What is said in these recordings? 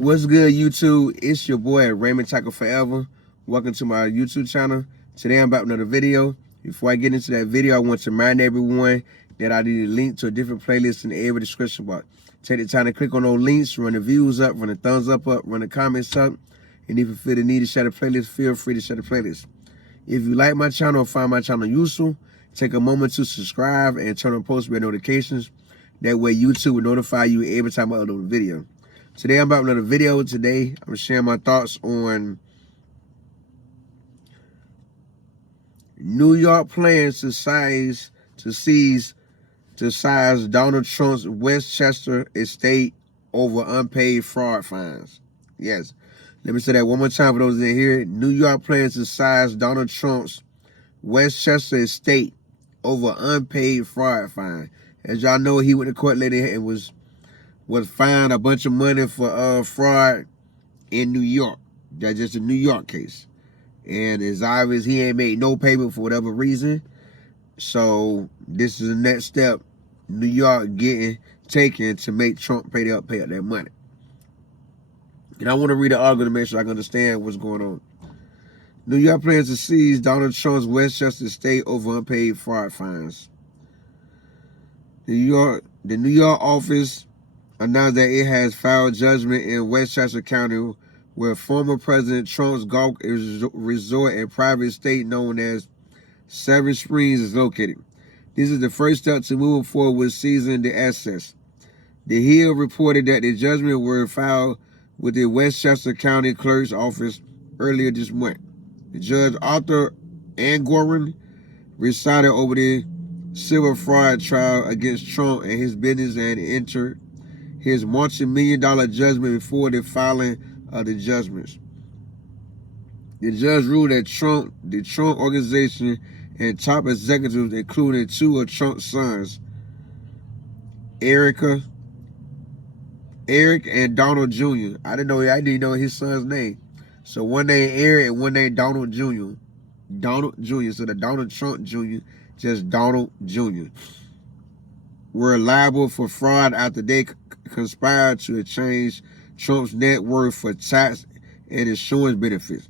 What's good, YouTube? It's your boy Raymondtacular Forever. Welcome to my YouTube channel. Today I'm about another video. Before I get into that video, I want to remind everyone that I need a link to a different playlist in every description box. Take the time to click on those links, run the views up, run the thumbs up, run the comments up, and if you feel the need to share the playlist, feel free to share the playlist. If you like my channel or find my channel useful, take a moment to subscribe and turn on post notifications. That way YouTube will notify you every time I upload a video. Today I'm about another video. Today I'm sharing my thoughts on New York plans to seize Donald Trump's Westchester Estate over unpaid fraud fines. Yes. Let me say that one more time for those that hear it. New York plans to seize Donald Trump's Westchester Estate over unpaid fraud fine. As y'all know, he went to court later and was fined a bunch of money for fraud in New York. That's just a New York case. And it's obvious he ain't made no payment for whatever reason. So this is the next step New York getting taken to make Trump pay up that money. And I want to read the article to make sure I can understand what's going on. New York plans to seize Donald Trump's Westchester Estate over unpaid fraud fines. The New York office announced that it has filed judgment in Westchester County, where former President Trump's golf resort and private estate known as Seven Springs is located. This is the first step to move forward with seizing the assets. The Hill reported that the judgment were filed with the Westchester County Clerk's Office earlier this month. Judge Arthur Angoran presided over the civil fraud trial against Trump and his business and entered his multi-million-dollar judgment before the filing of the judgments. The judge ruled that the Trump organization, and top executives, including two of Trump's sons, Eric and Donald Jr. I didn't know his son's name. So one name Eric and one name Donald Jr. Donald Jr. So the Donald Trump Jr., just Donald Jr. were liable for fraud after they conspired to exchange Trump's net worth for tax and insurance benefits.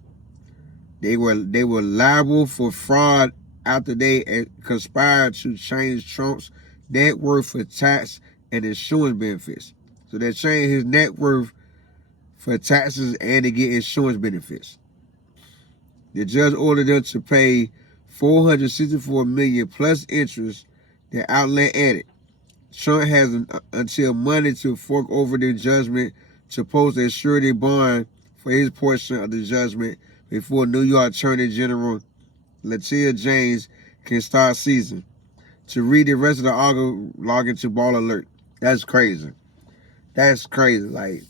They were liable for fraud after they conspired to change Trump's net worth for tax and insurance benefits. So they changed his net worth for taxes and to get insurance benefits. The judge ordered them to pay $464 million plus interest, the outlet added. Trump has until Monday to fork over the judgment to post a surety bond for his portion of the judgment before New York Attorney General Letitia James can start seizing. To read the rest of the article, log into Ball Alert. That's crazy. That's crazy. Like,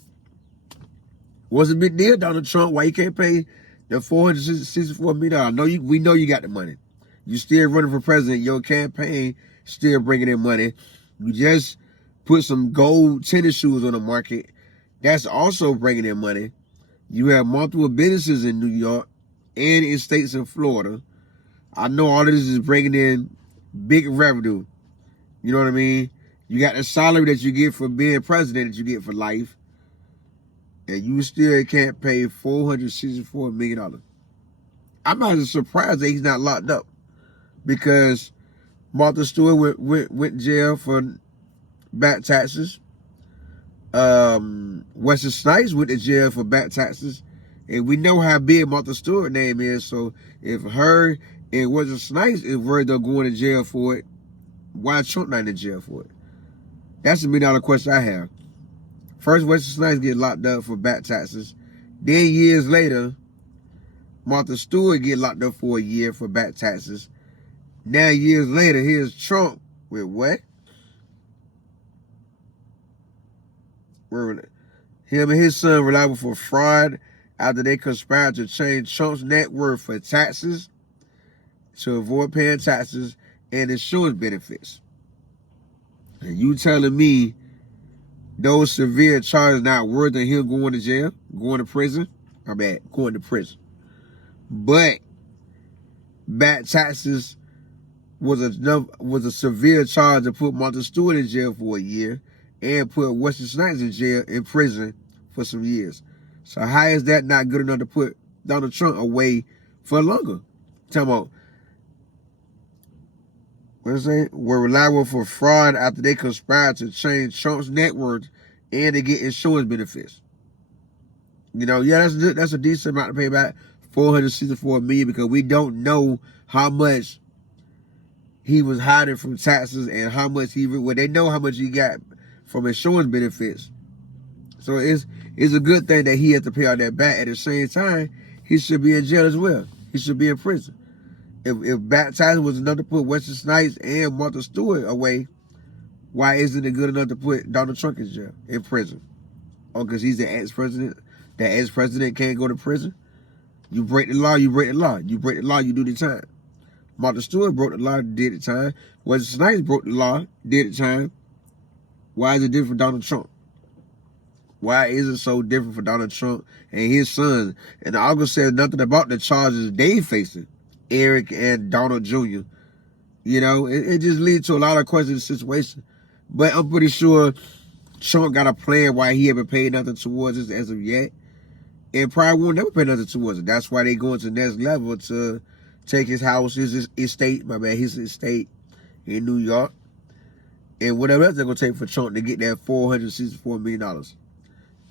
what's the big deal, Donald Trump? Why you can't pay the $464 million? We know you got the money. You still running for president. Your campaign still bringing in money. You just put some gold tennis shoes on the market. That's also bringing in money. You have multiple businesses in New York and in states in Florida. I know all of this is bringing in big revenue. You know what I mean? You got the salary that you get for being president that you get for life. And you still can't pay $464 million. I'm not surprised that he's not locked up. Because Martha Stewart went to jail for back taxes. Wesley Snipes went to jail for back taxes. And we know how big Martha Stewart's name is. So if her and Wesley Snipes is worried they're going to jail for it, why Trump not in jail for it? That's the $1 million question I have. First, Wesley Snipes get locked up for back taxes. Then years later, Martha Stewart get locked up for a year for back taxes. Now years later, here's Trump with what? Him and his son were liable for fraud after they conspired to change Trump's net worth for taxes to avoid paying taxes and insurance benefits. And you telling me those severe charges not worth of him going to jail, going to prison? Going to prison. But back taxes was a severe charge to put Martha Stewart in jail for a year and put Wesley Snipes in prison for some years. So how is that not good enough to put Donald Trump away for longer? Talking about, what is it? Were reliable for fraud after they conspired to change Trump's net worth and to get insurance benefits. You know, yeah, that's a decent amount to pay back, $464 million, because we don't know how much he was hiding from taxes and how much they know how much he got from insurance benefits. So it's a good thing that he had to pay all that back. At the same time, he should be in jail as well. He should be in prison. If baptizing was enough to put Wesley Snipes and Martha Stewart away, why isn't it good enough to put Donald Trump in jail, in prison? Oh, because he's the ex-president. That ex-president can't go to prison. You break the law, you break the law. You break the law, you do the time. Martha Stewart broke the law, did the time. Wesley Snipes broke the law, did the time. Why is it different for Donald Trump? Why is it so different for Donald Trump and his sons? And the article says nothing about the charges they facing, Eric and Donald Jr. You know, it just leads to a lot of questions in the situation. But I'm pretty sure Trump got a plan why he haven't paid nothing towards this as of yet. And probably won't never pay nothing towards it. That's why they going to the next level to take his house, his estate in New York. And whatever else they're going to take for Trump to get that $464 million.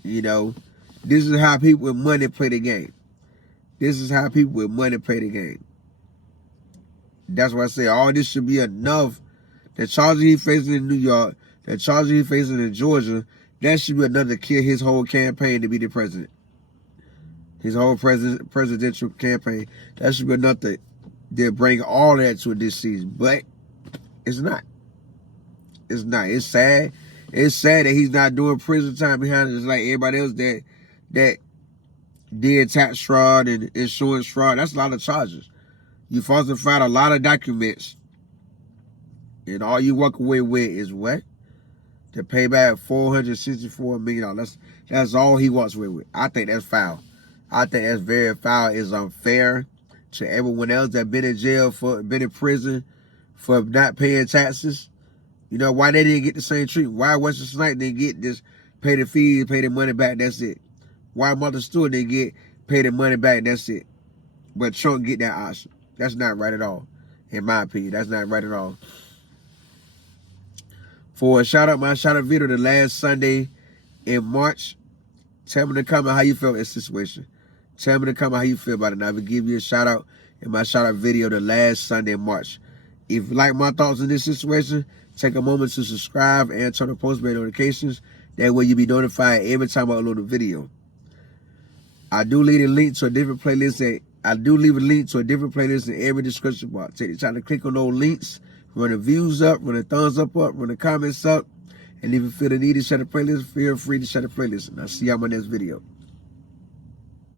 You know, this is how people with money play the game. This is how people with money play the game. That's why I say all this should be enough. The charges he facing in New York, the charges he facing in Georgia, that should be enough to kill his whole campaign to be the president. His whole presidential campaign. That should be enough to bring all that to this season. But it's not. It's not. It's sad. It's sad that he's not doing prison time behind it, just like everybody else that did tax fraud and insurance fraud. That's a lot of charges. You falsified a lot of documents, and all you walk away with is what? To pay back $464 million. That's all he walks away with. I think that's foul. I think that's very foul. It's unfair to everyone else that been in jail been in prison for not paying taxes. You know, why they didn't get the same treatment? Why Wesley Snipes didn't get this, pay the fees, pay the money back, that's it. Why Martha Stewart didn't get, pay the money back, that's it. But Trump get that option. That's not right at all. In my opinion, that's not right at all. For my shout out video the last Sunday in March, tell me in the comment how you feel in this situation. Tell me in the comment how you feel about it. And I will give you a shout out in my shout out video the last Sunday in March. If you like my thoughts on this situation, take a moment to subscribe and turn on post notifications. That way you'll be notified every time I upload a video. I do leave a link to a different playlist in every description box. Take the time to click on those links, run the views up, run the thumbs up, run the comments up, and if you feel the need to share the playlist, feel free to share the playlist. And I'll see y'all in my next video.